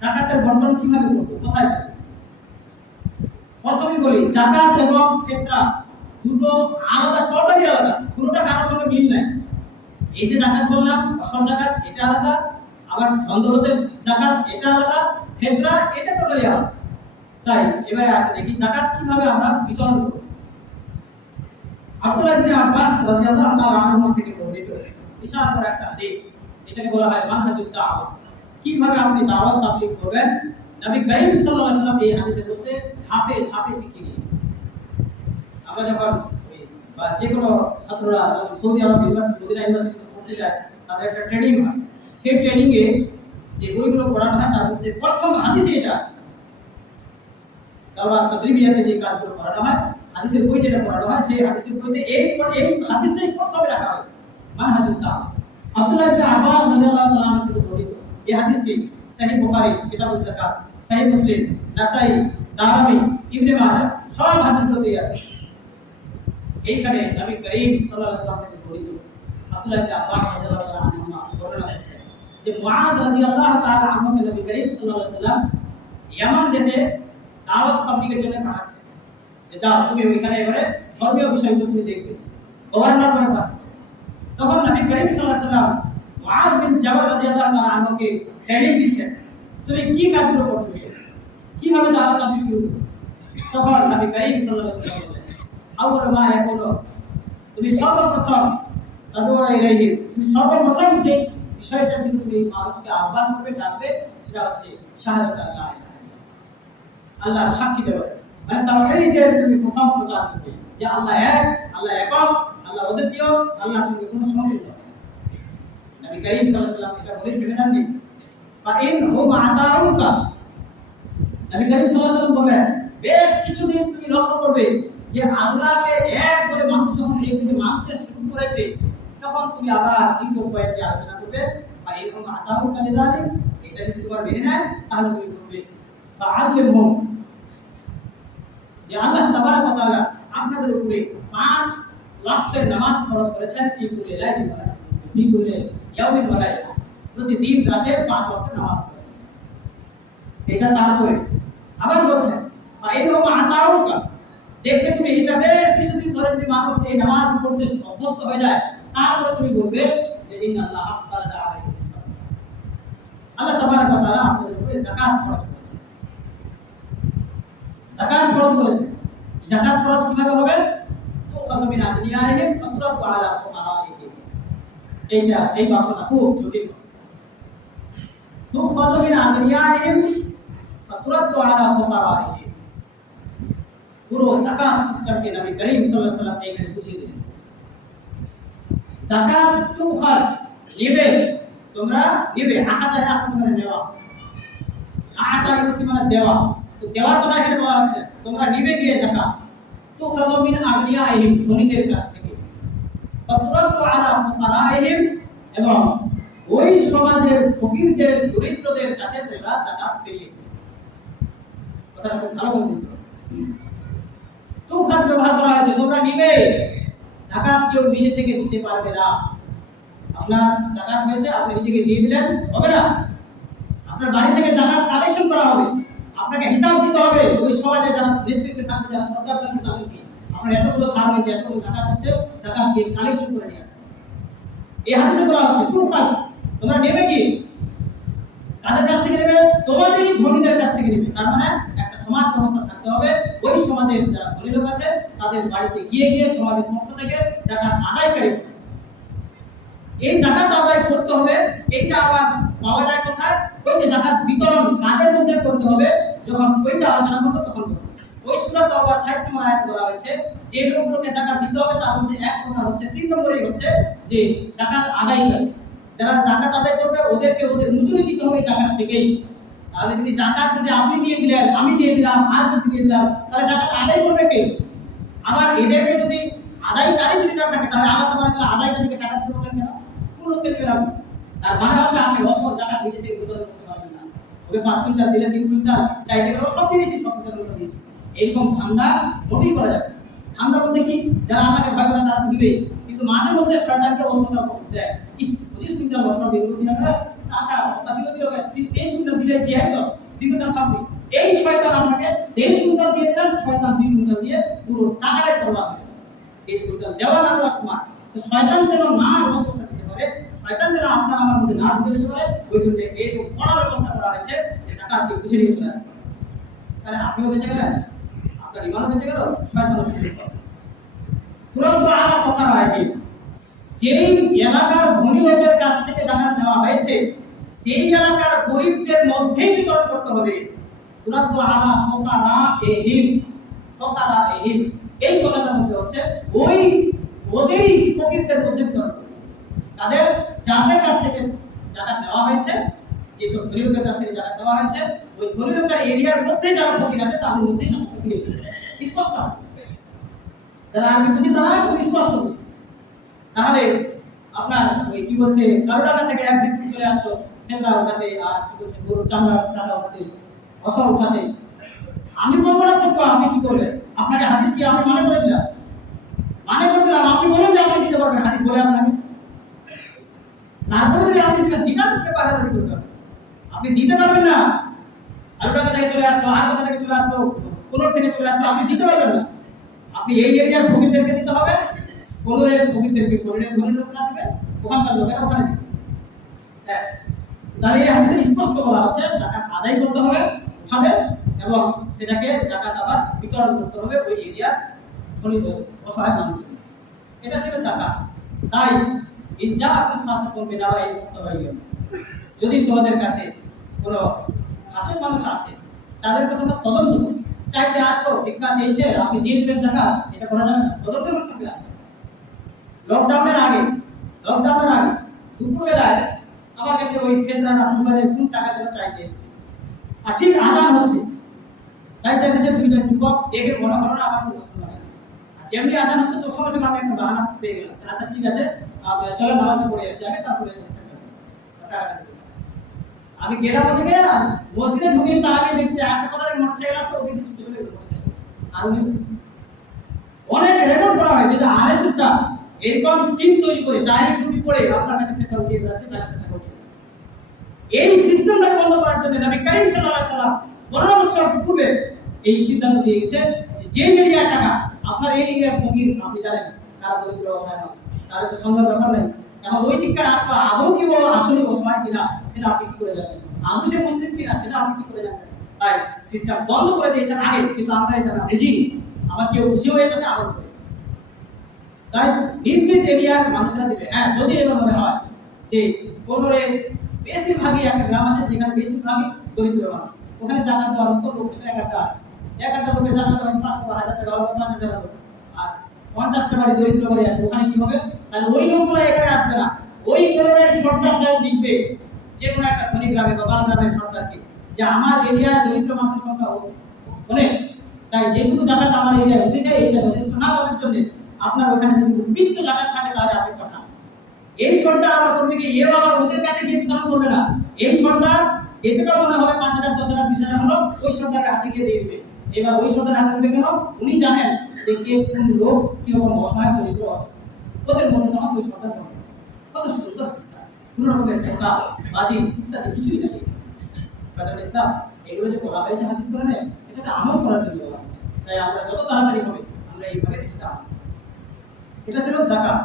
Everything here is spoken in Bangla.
যাকাতের বন্টন কিভাবে করব, কোথায় করব? প্রথমেই বলি যাকাত এবং ফিতরা দুটো আলাদা, টোটালি আলাদা, কোনোটা কারোর সঙ্গে মিল নাই। এই যে যাকাত বললাম, অসল যাকাত এটা আলাদা, আবার ধন-দৌলতের যাকাত এটা আলাদা, ফিতরা এটা টোটালি আলাদা। তাই এবারে আসে দেখি যাকাত কিভাবে আমরা বিতরণ করব। আব্দুল্লাহ ইবনে আব্বাস রাদিয়াল্লাহু তাআলা আনহু থেকে বর্ণিত বিশাল বড় একটা হাদিস, এটাকে বলা হয় মানহাজুদ দাওয়াত। কিভাবে আপনি দাওয়াত তাবলীগ করবেন, নবী করিম সাল্লাল্লাহু আলাইহি ওয়াসাল্লাম এই হাদিসের মধ্যে ধাপে ধাপে শিখিয়ে দিয়েছেন। আমরা যখন বা যে কোনো ছাত্ররা যখন সৌদি আরব ইউনিভার্সিটি, মদিনা ইউনিভার্সিটিতে পড়তে যায়, তাদের একটা ট্রেনিং হয়। সেই ট্রেনিং এ যে বইগুলো পড়ানো হয় তার মধ্যে প্রথম হাদিসে এটা আছে। দাওয়াত তাদরিবিয়াতে যে কাজগুলো পড়ানো হয়, হাদিসের বই যেটা পড়ানো হয়, সেই হাদিসের বইতে এই হাদিসটাই প্রথমে রাখা হয়েছে, মানহাজুদ দাওয়াত। আব্দুল্লাহ ইবনে আব্বাস রাদিয়াল্লাহু তাআলা আনহু থেকে বর্ণিত এই হাদিসটি সহিহ বুখারী কিতাবুজ যাকাত, সহিহ মুসলিম, নাসাই, দারামি, ইবনে মাজাহ সব হাদিসগুলোতেই আছে। এইখানে নবী করিম সাল্লাল্লাহু আলাইহি ওয়াসাল্লাম থেকে বর্ণিত আব্দুল্লাহ ইবনে আব্বাস রাদিয়াল্লাহু তাআলা আনহু বর্ণনা করছেন যে মুআজ রাদিয়াল্লাহু তাআলা আনহুকে নবী করিম সাল্লাল্লাহু আলাইহি ওয়াসাল্লাম ইয়ামান দেশে দাওয়াত তাবলীগের জন্য পাঠাচ্ছে, যে যাও তুমি ওইখানে এবারে ধর্মীয় বিষয়গুলো তুমি দেখবে, গভর্নর করে পাঠাচ্ছে। তখন নবী করিম সাল্লাল্লাহু আলাইহি ওয়াসাল্লাম মুআজ বিন জাবাল রাদিয়াল্লাহু তাআলা আনহুকে ট্রেনিং দিচ্ছেন, তুমি কি কাজগুলো করবে, কিভাবে দাওয়াত তাবলীগ শুরু করবে। তখন নবী করিম সাল্লাল্লাহু আলাইহি ওয়াসাল্লাম বলেন, আউয়ালু মা ইয়াকুলু, তুমি সর্বপ্রথম তাদউরা ইলাইহি, তুমি সর্বপ্রথম যে বিষয়টার দিকে তুমি মানুষকে আহ্বান করবে, ডাকবে, সেটা হচ্ছে শাহাদাত লা ইলাহা ইল্লাল্লাহ, আল্লাহর সাক্ষী দেবে। মানে তাওহীদের তুমি প্রথম প্রচার করবে যে আল্লাহ এক, আল্লাহ একক, আল্লাহ অদ্বিতীয়, আল্লাহর সঙ্গে কোনো সমতুল্য নেই। নবী করিম সাল্লাল্লাহু আলাইহি ওয়াসাল্লাম এটা বলে দিবেন না, বা ইন হুম আতাউকা, নবী করিম সাল্লাল্লাহু আলাইহি ওয়াসাল্লাম বলেন বেশ কিছুদিন তুমি লক্ষ্য করবে যে আল্লাহকে এক বলে মানুষ যখন এইভাবে মানতে শুরু করেছে, তখন তুমি আবার দ্বিতীয় পয়েন্টে আলোচনা করবে, বা ইন হুম আতাউকা লিযালিক, এটা যদি তোমার মেনে নেয় তাহলে তুমি বলবে বা আল্লিমহুম, যে আল্লাহ তাবারক ওয়া তাআলা আপনাদের উপরে 5 ওয়াক্তের নামাজ ফরজ করেছেন, ফি কুল্লি লাইলিন ওয়া লাইলা, ফি কুল্লি ইয়াউমিন ওয়া লাইলা, প্রতিদিন রাতে 5 ওয়াক্তের নামাজ ফরজ করেছেন। এটা তারপরে আবার বলছেন বা ইনহুম আতাউকা, দেখবে তুমি এটা বেশ কিছুদিন ধরে যদি মানুষ এই নামাজ পড়তে অভ্যস্ত হয়ে যায়, তারপরে তুমি বলবে যে ইন্নাল্লাহ আফতারাজা আলাইকুম সালাম, আল্লাহ তাবারক ওয়া তাআলা আপনাদের উপরে যাকাত ফরজ করেছেন। যাকাত ফরজ করেছেন, যাকাত ফরজ কিভাবে হবে, তো খাযু মিন আগনিয়াহিম ফাতুরাতু আলা ফুকারাইহিম, এইটা এই বাক্যটা খুব জটিল। তো খাযু মিন আগনিয়াহিম ফাতুরাতু আলা ফুকারাইহিম, পুরো যাকাত সিস্টেমকে নবী করিম সাল্লাল্লাহু আলাইহি ওয়াসাল্লাম এখানে বুঝিয়ে দিলেন। যাকাত তো খাস নেবে, তোমরা নেবে, আখাযা মানে নেওয়া, আতা ইউতি মানে দেওয়া, তো দেওয়ার কথা এখানে বলা হচ্ছে, তোমরা নিবে গিয়ে যাকাত, তো খাযু মিন আগনিয়াহিম, ধনীদের কাছ থেকে, ফাতুরাতু আলা ফুকারাইহিম, এবং ওই সমাজের ফকিরদের, দরিদ্রদের কাছে তোমরা যাকাত পেলে। কথাটা খুব ভালো করে বুঝতে হবে। তো খাস ব্যবহার করা হয়েছে, তোমরা নিবে, যাকাত কেউ নিজে থেকে দিতে পারবে না। আপনার যাকাত হয়েছে, আপনি নিজেকে দিয়ে দিলেন, হবে না। আপনার বাড়ি থেকে যাকাত কালেকশন করা হবে, আপনাকে হিসাব দিতে হবে ওই সমাজে যারা নেতৃত্বে থাকবে, যারা সরকার থাকবে, তাদেরকে আপনার এতগুলো ধার হয়েছে, এতগুলো যাকাত হচ্ছে, যাকাত দিয়ে কালেকশন করে নিয়ে আসেন। এই হাদিসে বলা হচ্ছে টু ফাস, তোমরা নেবে কি, কাদের কাছ থেকে নেবে, তোমাদেরই ধনীদের কাছ থেকে নেবে। তার মানে একটা সমাজ ব্যবস্থা থাকতে হবে, ওই সমাজের যারা ধনী লোক আছে তাদের বাড়িতে গিয়ে গিয়ে সমাজের পক্ষ থেকে যাকাত আদায়কারী, এই যাকাত আদায় করতে হবে। এইটা আবার পাওয়া যায় কোথায়, ওই যে যাকাত বিতরণ কাদের মধ্যে করতে হবে, যখন ওইটা আলোচনা করব তখন করব। ওই সূরা তাওবার 60 নম্বর আয়াতে বলা হয়েছে যে লোকগুলোকে যাকাত দিতে হবে, তার মধ্যে এক নম্বর হচ্ছে, 3 নম্বরই হচ্ছে যে যাকাত আদায়কারী। যারা যাকাত আদায় করবে ওদেরকে ওদের মজুরি দিতে হবে যাকাত থেকেই। তাহলে যদি যাকাত যদি আপনি দিয়ে দিলেন, আমি দিয়ে দিলাম, আর কিছু দিয়ে দিলাম, তাহলে যাকাত আদায় করবে কে? আবার এদেরকে যদি আদায়কারী যদি না থাকে, তাহলে আল্লাহ তাআলা আদায়কারীকে টাকা দিতে বলেন কেন? কোন লোককে দিবেন আপনি? তার মানে হচ্ছে আপনি অসল যাকাত নিজে থেকে বিতরণ করতে পারবেন না। তবে 5 কুইন্টাল দিলে 3 কুইন্টাল চাইতে গেলে সব দিয়েছি, সব কুইন্টাল দিয়েছি, এরকম ধান্দা মোটেই করা যাবে। ধান্দা বলতে কি, যারা আল্লাহকে ভয় করে তারা তো দিবে, কিন্তু মাঝে মধ্যে শয়তানকে ওসওয়াসা দেয়, 25 কুইন্টাল বছর দিয়ে কি হবে, আচ্ছা তা দিলে 23 কুইন্টাল দিলে দিয়ে তো 2 কুইন্টাল থাকবে। এই শয়তান আপনাকে 23 কুইন্টাল দিয়ে দিলাম, শয়তান 2 কুইন্টাল দিয়ে পুরো টাকাটাই বরবাদ হয়ে যাবে। 23 কুইন্টাল দেওয়া না দেওয়ার সময় তো শয়তান যেন না অবস্থা দিতে পারে, শয়তান যেন আপনার আমার মধ্যে না ঢুকে যেতে পারে, ওই জন্য এই বড় ব্যবস্থা করা হয়েছে যে জাকাত দিয়ে বুঝে নিয়ে চলে আসবে। তাহলে আপনিও বেঁচে গেলেন, আপনার ইমানও বেঁচে গেল, শয়তানও সুযোগ পাবে। তুরন্ত আলা কথা রাখি, যেই এলাকার ধনী লোকের কাছ থেকে জাকাত নেওয়া হয়েছে সেই এলাকার গরিবদের মধ্যেই বিতরণ করতে হবে। তুরন্ত আলা ফকারা এহিম, ফকারা এহিম, এই কথাটার মধ্যে হচ্ছে ওই ওদেরই ফকিরদের মধ্যে বিতরণ করতে হবে। তাদের যাদের কাছ থেকে জাকাত নেওয়া হয়েছে, যেসব ধনী লোকের কাছ থেকে জাকাত নেওয়া হয়েছে, ওই ধনী লোকের এরিয়ার মধ্যে যারা ফকির আছে তাদের মধ্যেই জাকাত দিয়ে দিতে হবে। স্পষ্ট আছে? যারা আমি বুঝি তারা একদম স্পষ্ট বুঝি। তাহলে আপনার ওই কি বলছে কারো টাকা থেকে এক ব্যক্তি চলে আসলো টেকরা উঠাতে, আর কি বলছে গরুর চামড়া টাকা উঠাতে, অসর উঠাতে, আমি বলবো না ফটকা, আপনি কি করবেন? আপনাকে হাদিস কি আমি মানে করে দিলাম? আপনি বলুন যে আপনি দিতে পারবেন, হাদিস বলে আপনাকে। তারপরে যদি আপনি দিবেন, দিতাম কে পাহাড়াদারি করবেন? আপনি দিতে পারবেন না। কারো টাকা থেকে চলে আসলো, আর কথা থেকে চলে আসলো, কোনোর থেকে চলে আসলো, আপনি দিতে পারবেন না। আপনি এই এরিয়ার ফকিরদেরকে দিতে হবে, কোনোরের ফকিরদেরকে কোনোরের ধনী লোকরা দিবে, ওখানকার লোকেরা ওখানে দিবে। হ্যাঁ, তাহলে এই হাদিসে স্পষ্ট বলা হচ্ছে জাকাত আদায় করতে হবে, উঠাবে, এবং সেটাকে জাকাত আবার বিতরণ করতে হবে ওই এরিয়ার ধনী অসহায় মানুষদের। এটা ছিল জাকাত। তাই ইনজাআকুম ফাসিকুন বিনাবাইন ফাতাবাইয়ান, যদি তোমাদের কাছে কোনো ফাসিক মানুষ আসে তাদের কথা তদন্ত করো। চাইতে আসলো, ভিক্ষা চেয়েছে, আপনি দিয়ে দিবেন জাকাত, এটা করা যাবে না, তদন্ত করতে হবে। লকডাউনের আগে দুপুরবেলায় আমার কাছে ওই ফেডরাল আন্দোলনের কোন টাকা যেন চাইতে এসেছে, আর ঠিক আজান হচ্ছে, চাইতে এসেছে দুইজন যুবক, দেখে মনে হলো না আমার মুসলমান। আর যেমনি আজান হচ্ছে তো সঙ্গে সঙ্গে আমি একটা বাহানা পেয়ে গেলাম, আচ্ছা ঠিক আছে চলো নামাজটা পড়ে আসি আগে, তারপরে টাকাটা দিতে। আমি গেলাম ওদিকে, মসজিদে ঢুকিনি, তার আগে দেখছি একটা কথা থেকে মোটরসাইকেল আসলো, ওদিকে ছুটে চলে গেল মোটরসাইকেল। আর অনেক রেকর্ড করা হয়েছে যে আরএসএসরা এরকম টিম তৈরি করে ডাইরেক্ট ডিউটি করে আপনার কাছে টাকা উঠিয়ে যাচ্ছে, জাকাতের টাকা উঠিয়ে যাচ্ছে। এই সিস্টেমটাকে বন্ধ করার জন্য নবী করিম সাল্লাল্লাহু আলাইহি ওয়াসাল্লাম 15 বছর পূর্বে এই সিদ্ধান্ত দিয়ে গেছে যে এরিয়ার টাকা আপনার এই এরিয়ার ফকির, আপনি জানেন তারা দরিদ্র অসহায় মানুষ, তাদের তো সন্দেহ ব্যাপার নাই। এখন ওই দিককার আসবা আদৌ কি ও আসলে অসহায় কিনা সেটা আপনি কি করে জানবেন? আদৌ সে মুসলিম কিনা সেটা আপনি কি করে জানবেন? তাই সিস্টেম বন্ধ করে দিয়েছেন আগে, কিন্তু আমরা এটা না বুঝি, আমার কেউ বুঝেও এটাতে আমল করে। তাই নিজ এরিয়ার মানুষরা দিবে। হ্যাঁ, যদি এবার মনে হয় যে কোনোরে বেশিরভাগই একটা গ্রাম আছে যেখানে বেশিরভাগই দরিদ্র মানুষ, ওখানে জাকাত দেওয়ার মতো লোক কিন্তু একটা আছে, একটা লোকের জাকাত হয় 500 বা 1000 টাকা হলো 5000 টাকা, আর 50টা বাড়ি দরিদ্র বাড়ি আছে, ওখানে কি হবে? তাহলে ওই লোকগুলো এখানে আসবে না, ওই কোনোরের সর্দার সাহেব লিখবে যে কোনো একটা ধনী গ্রামে বা বাল গ্রামের সর্দারকে যে আমার এরিয়ায় দরিদ্র মানুষের সংখ্যা অনেক, তাই যেটুকু জাকাত আমার এরিয়ায় উঠেছে এটা যথেষ্ট না তাদের জন্য, আপনার ওখানে যদি উদ্বৃত্ত জাকাত থাকে তাহলে আপনি পাঠান। এই সর্দার আবার করবে কি, এও আবার ওদের কাছে গিয়ে বিতরণ করবে না, এই সর্দার যেটুকু মনে হবে 5000 10000 20000 হলো ওই সর্দারের হাতে গিয়ে দিয়ে দিবে। এবার ওই সর্দার হাতে দিবে কেন? উনি জানেন যে কে কোন লোক কিরকম অসহায় দরিদ্র ওদের মধ্যে তখন ওই সর্দার করবে। কত সুন্দর সিস্টেম, কোনো রকমের ঠকা বাজি ইত্যাদি কিছুই নাই। ইসলাম এগুলো যে বলা হয়েছে হাদিস কোরআনে, এটাতে আমল করার জন্য বলা হয়েছে। তাই আমরা যত তাড়াতাড়ি হবে আমরা এইভাবে এটা ছিল যাকাত।